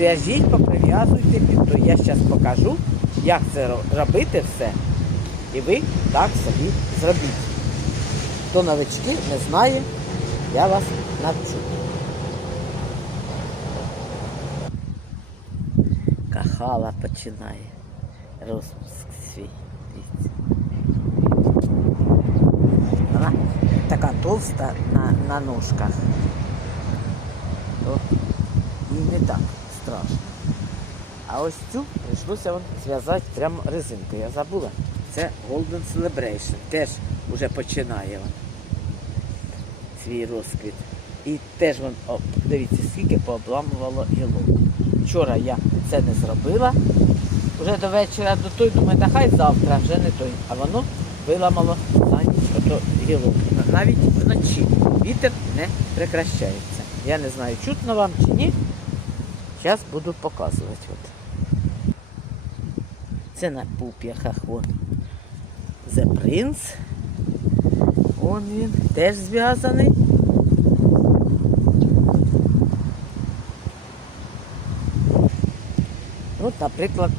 зв'яжіть, поприв'язуйте то. Я зараз покажу, як це робити все. І ви так собі зробіть. Хто новички не знає, я вас навчу. Кахала починає розпуск свій. Вона така товста на, на ножках. Їй не так страшно. А ось цю прийшлося зв'язати прямо резинкою. Я забула. Це Golden Celebration. Теж вже починає вон свій розквіт. І теж вон, о, дивіться, скільки пообламувало гілок. Вчора я це не зробила. Вже до вечора до той, думаю, та хай завтра вже не той. А воно виламало за ніч ото гілок. Навіть вночі вітер не прекращається. Я не знаю, чутно вам чи ні. Зараз буду показувати. От. Це на пуп'яхах вон. The Prince. Он він теж зв'язаний. От, наприклад,